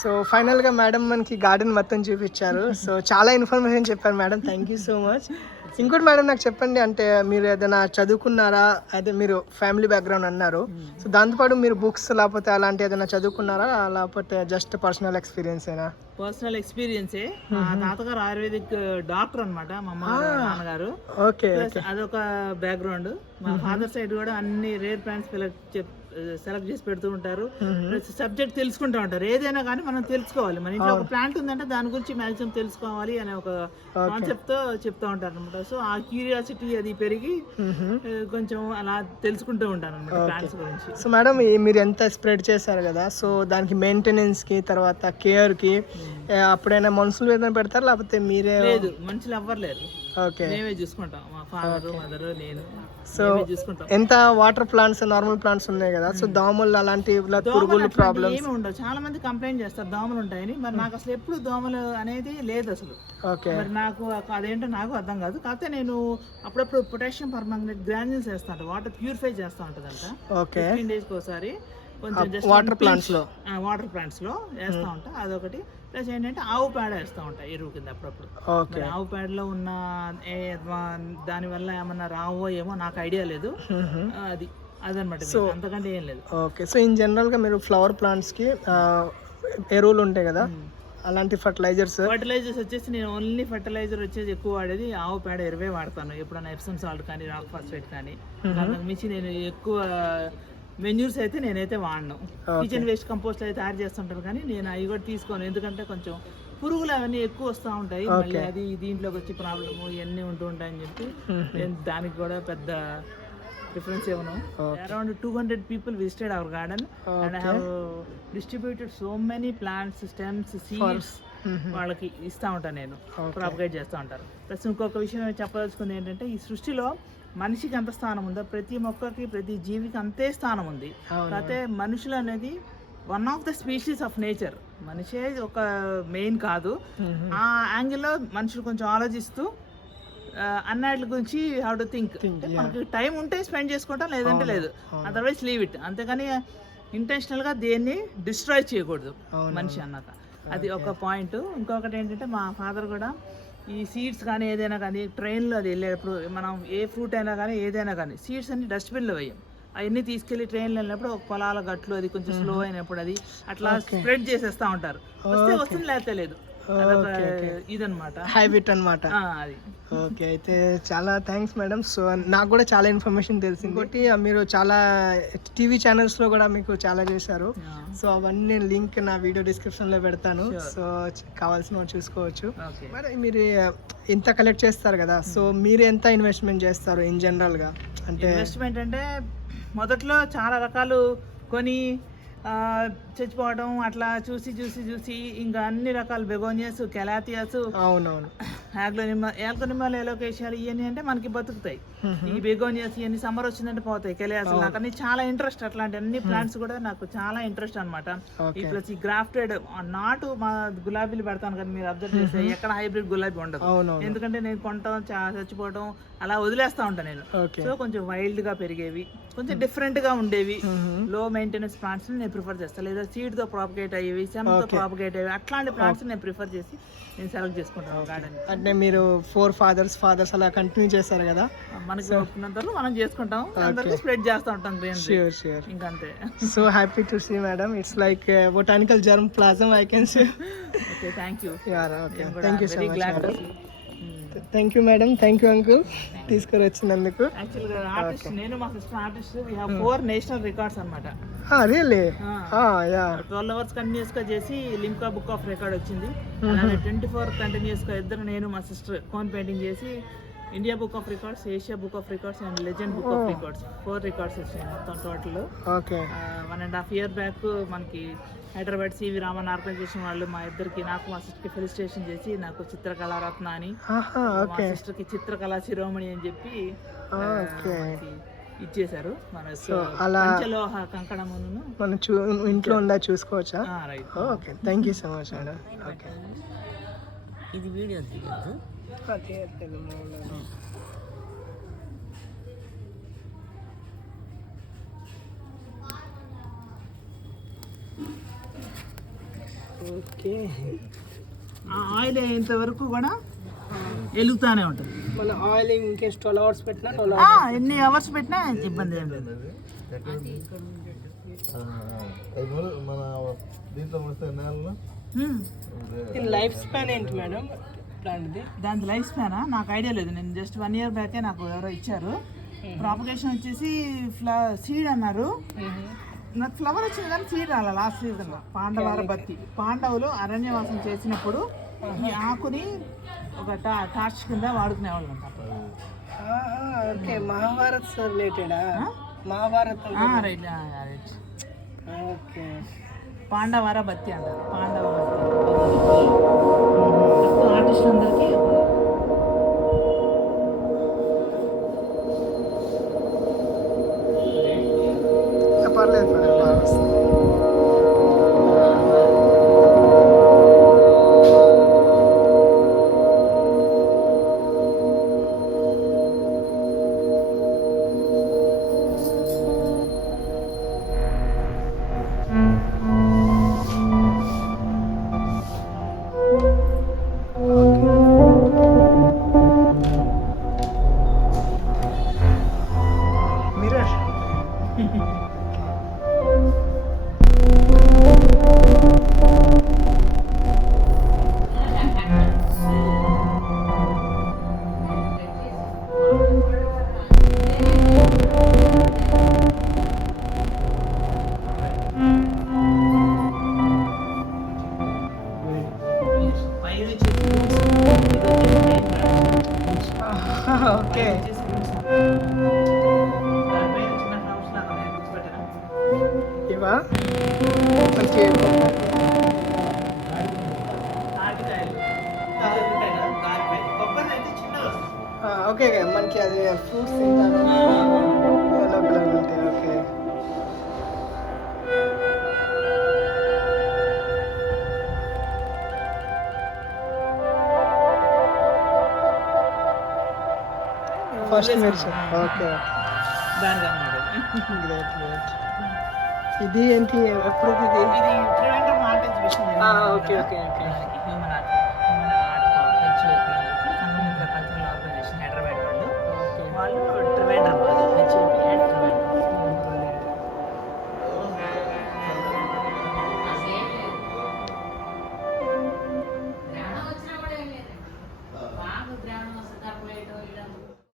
So ఫైనల్గా madam మనకి garden మొత్తం చూపించారు. సో చాలా ఇన్ఫర్మేషన్ చెప్పారు madam, thank you so much. ఇంకోటి మేడం నాకు చెప్పండి, అంటే మీరు ఏదైనా చదువుకున్నారా, అయితే మీరు ఫ్యామిలీ బ్యాక్గ్రౌండ్ అన్నారు, సో దాంతోపాటు మీరు బుక్స్ లేకపోతే అలాంటి ఏదైనా చదువుకున్నారా, లేకపోతే జస్ట్ పర్సనల్ ఎక్స్పీరియన్స్ ఏనా? పర్సనల్ ఎక్స్పీరియన్సే. మా తాతగారు ఆయుర్వేదిక్ డాక్టర్ అనమాట, మా అమ్మగారు నాన్నగారు. ఓకే, అదొక బ్యాక్గ్రౌండ్. మా ఫాదర్ సైడ్ కూడా అన్ని రేర్ ప్లాంట్స్ సెలెక్ట్ చేసి పెడుతూ ఉంటారు. సబ్జెక్ట్ తెలుసుకుంటూ ఉంటారు. ఏదైనా కానీ మనం తెలుసుకోవాలి. మన ఇంట్లో ఒక ప్లాంట్ ఉందంటే దాని గురించి మ్యాక్సిమం తెలుసుకోవాలి అనే ఒక కాన్సెప్ట్ తో చెప్తా ఉంటారు అనమాట. సో ఆ క్యూరియాసిటీ అది పెరిగి కొంచెం అలా తెలుసుకుంటూ ఉంటాను అనమాట ప్లాంట్స్ గురించి. సో మేడం మీరు ఎంత స్ప్రెడ్ చేశారు కదా, సో దానికి మెయింటెనెన్స్ కి తర్వాత కేర్ కి అప్పుడైనా మనుషులు ఏదైనా పెడతారు లేకపోతే మీరే? లేదు, మనుషులు ఎవ్వరు లేరు. ఓకే, మేమే చూసుకుంటాం. మా ఫాదర్ మదర్ నేను. సో ఎంత వాటర్ ప్లాంట్స్ నార్మల్ ప్లాంట్స్ ఉన్నాయి కదా, సో దోమలు అలాంటి పురుగులు ప్రాబ్లమ్స్ ఏమి ఉండవు. చాలా మంది కంప్లైంట్ చేస్తారు దోమలు ఉంటాయని. మరి నాకు అసలు ఎప్పుడు దోమలు అనేది లేదు అసలు. మరి నాకు అదేంటో నాకు అర్థం కాదు. కాకపోతే నేను అప్పుడప్పుడు పొటాషియం పర్మాంగనేట్ గ్రాన్యూల్స్ వేస్తాను, వాటర్ ప్యూరిఫై చేస్తూ ఉంటుందంట. 15 days ఒకసారి కొంచెం జస్ట్ వాటర్ ప్లాంట్స్ లో వేస్తూ ఉంటా. అదొకటి. ప్లస్ ఏంటంటే ఆవు పేడ వేస్తూ ఉంటాయి ఎరువు కింద అప్పుడప్పుడు. ఆవు పేడలో ఉన్న దాని వల్ల ఏమన్నా రావో ఏమో నాకు ఐడియా లేదు. అదనమాట, అంతకంటే ఏం లేదు. ఓకే, సో ఇన్ జనరల్ గా మీరు ఫ్లవర్ ప్లాంట్స్ కి ఎరువులు ఉంటాయి కదా, అలాంటి ఫర్టిలైజర్స్ వచ్చేసి నేను ఓన్లీ ఫర్టిలైజర్ వచ్చేసి ఎక్కువ వాడేది ఆవు పేడ ఎరువే వాడతాను. ఎప్పుడైనా ఎప్సమ్ సాల్ట్ కానీ రాక్ ఫాస్ఫేట్ కానీ. అంతకు మించి నేను ఎక్కువ మెన్యూర్స్ అయితే నేనైతే వాడను. కిచెన్ వేస్ట్ కంపోస్ట్ అయితే తయారు చేస్తుంటాను, కానీ నేను అవి కూడా తీసుకోను. ఎందుకంటే కొంచెం పురుగులు అవన్నీ ఎక్కువ వస్తూ ఉంటాయి, మళ్ళీ అది దీంట్లోకి వచ్చి ప్రాబ్లము ఇవన్నీ ఉంటూ ఉంటాయని చెప్పి నేను దానికి కూడా పెద్ద ప్రిఫరెన్స్ ఇవ్వను. Around 200 people visited our garden and I have distributed so many plants, stems, seeds వాళ్ళకి ఇస్తూ ఉంటాను, నేను ప్రాపగేట్ చేస్తూ ఉంటాను. ప్లస్ ఇంకొక విషయం చెప్పదలుచుకుంది ఏంటంటే, ఈ సృష్టిలో మనిషికి ఎంత స్థానం ఉందో ప్రతి మొక్కకి ప్రతి జీవికి అంతే స్థానం ఉంది. కాకపోతే మనుషులు అనేది one of the species of nature. మనిషే ఒక మెయిన్ కాదు. ఆ యాంగిల్లో మనుషులు కొంచెం ఆలోచిస్తూ అన్నిటి గురించి హౌ టు థింక్. మనకి టైం ఉంటే స్పెండ్ చేసుకుంటాం, లేదంటే లేదు, అదర్వైజ్ లీవ్ ఇట్. అంతేగాని ఇంటెన్షనల్ గా దేన్ని డిస్ట్రాయ్ చేయకూడదు మనిషి అన్నాక. అది ఒక పాయింట్. ఇంకొకటి ఏంటంటే, మా ఫాదర్ కూడా ఈ సీడ్స్ కానీ ఏదైనా కానీ ట్రైన్లో అది వెళ్ళేటప్పుడు మనం ఏ ఫ్రూట్ అయినా కానీ ఏదైనా కానీ సీడ్స్ అన్ని డస్ట్బిన్లో వేయం. అవన్నీ తీసుకెళ్లి ట్రైన్లో వెళ్ళినప్పుడు ఒక పొలాల గట్లు అది కొంచెం స్లో అయినప్పుడు అది అట్లా స్ప్రెడ్ చేసేస్తూ ఉంటారు. వస్తే వస్తుంది, లేకపోతే లేదు. ఇదనమాట హ్యాబిట్ అనమాట అది. ఓకే, అయితే చాలా థ్యాంక్స్ మేడం. సో నాకు కూడా చాలా ఇన్ఫర్మేషన్ తెలిసింది. ఇంకోటి మీరు చాలా టీవీ ఛానల్స్లో కూడా మీకు చాలా చేశారు. సో అవన్నీ లింక్ నా వీడియో డిస్క్రిప్షన్లో పెడతాను, సో కావాల్సిన చూసుకోవచ్చు. మరి మీరు ఇంత కలెక్ట్ చేస్తారు కదా, సో మీరు ఎంత ఇన్వెస్ట్మెంట్ చేస్తారు ఇన్ జనరల్గా? అంటే ఇన్వెస్ట్మెంట్ అంటే మొదట్లో చాలా రకాలు కొని చచ్చిపోవడం అట్లా చూసి చూసి చూసి ఇంకా అన్ని రకాల బెగోనియాస్, కెలాతియాస్, అవునవును, యాల్కోనిమాలు, ఎలోకేషియాలు ఇవన్నీ అంటే మనకి బతుకుతాయి. ఈ బెగోనియాస్ ఇవన్నీ సమ్మర్ వచ్చిందంటే పోతాయి. కెలియాస్ నాకు అన్ని చాలా ఇంట్రెస్ట్. అట్లాంటి అన్ని ప్లాంట్స్ కూడా నాకు చాలా ఇంట్రెస్ట్ అనమాట. ఈ ప్లస్ ఈ గ్రాఫ్టెడ్ నాటు మా గులాబీలు పెడతాను కదా, మీరు అబ్జర్వ్ చేస్తే ఎక్కడ హైబ్రిడ్ గులాబీ ఉండదు. ఎందుకంటే నేను కొంటాం చచ్చిపోవడం అలా వదిలేస్తా ఉంటాను నేను. సో కొంచెం వైల్డ్ గా పెరిగేవి, కొంచెం డిఫరెంట్ గా ఉండేవి, లో మెయింటెనెన్స్ ప్లాంట్స్ నేను ప్రిఫర్ చేస్తాను. లేదా సీడ్ తో ప్రాపగేట్ అయ్యేవి, సెమ్ తో ప్రాపగేట్ అయ్యేవి, అట్లాంటి ప్లాంట్స్ నేను ప్రిఫర్ చేసి నేను సెలెక్ట్ చేసుకుంటాను గార్డెన్. అంటే మీరు 4 fathers అలా కంటిన్యూ చేస్తారు కదా, మనకి ఒప్పుకున్నంత మనం చేసుకుంటాం, అందరికీ స్ప్రెడ్ చేస్తూ ఉంటాం గ్రీనరీ. Sure. ఇంకంతే. So happy to see madam, it's like botanical germplasm I can see. Okay, thank you. Thank you so much. Thank you madam, thank you uncle తీసుకొని వచ్చినందుకు. యాక్చువల్గా ఆర్టిస్ట్ నేను, మా sister artist. We have 4 national records అన్నమాట. Really? 12 hours continuous గా చేసి Limca book of record వచ్చింది. అలాగే 24 కంటిన్యూస్ గా ఇద్దరు నేను మా సిస్టర్ కోన్ పెయింటింగ్ చేసి India book of records, Asia book of records and legend book of records 4 records వచ్చాయి మొత్తం టోటల్. 1.5 year బ్యాక్ మనకి హైదరాబాద్ సివి రామన్ ఆర్గనైజేషన్ వాళ్ళు మా ఇద్దరికి, నాకు మా సిస్టర్కి ఫెలిసిటేషన్ చేసి నాకు చిత్రకళారత్న అని, మా సిస్టర్కి చిత్రకళా శిరోమణి అని చెప్పి ఇచ్చేసారు. మన పంచలోహ కంకణమును మనం ఇంట్లో ఉందా చూసుకోవచ్చా? Okay, thank you so much madam. Okay, ఇది వీడియో తీయద్దు. ఓకే. ఆ ఆయిల్ అయ్యేంత వరకు కూడా వెలుగుతానే ఉంటుంది. మన ఆయిల్ ఇంకేం 12 అవర్స్ పెట్టినా 12 hours. ఎన్ని అవర్స్ పెట్టినా ఇబ్బంది ఏం లేదు. మన దీంట్లో నేలలో దీని లైఫ్ స్పాన్ ఏంటి మేడం ఇట్లాంటిది? దాని లైఫ్ స్పానా నాకు ఐడియా లేదు. నేను జస్ట్ 1 year బ్యాకే నాకు ఎవరో ఇచ్చారు. ప్రాపగేషన్ వచ్చేసి సీడ్ అన్నారు. నాకు ఫ్లవర్ వచ్చింది కానీ సీడ్ రాలే. లాస్ట్ సీజన్ పాండవార బత్తి పాండవులు అరణ్యవాసం చేసినప్పుడు ఈ ఆకుని ఒక టార్చ్ కింద వాడుకునేవాళ్ళు అంట. ఓకే, మహాభారత్ రిలేటెడా? మహాభారత్. Right right. ఓకే, పాండవార బత్తి అంటారు. పాండవ బత్తి ఆర్టిస్ట్ అందరికీ పర్లేదు మేడం, బాగా వస్తుంది. మిర్రర్. ఓకే, ఇవా మంచి. ఓకే, మనకి అది ఫ్రూట్స్ తింటారు, ఎల్లో కలర్ ఉంటాయి. Okay, first medicine. ఓకే, దానికి అన్నమాట. Great great. ఇది ఏంటి, ఎప్పుడు ఇది? ఇది preventive heart exhibition. Okay okay okay. Human heart cultural organisation Hyderabad వాళ్ళు ట్రివేండ్రం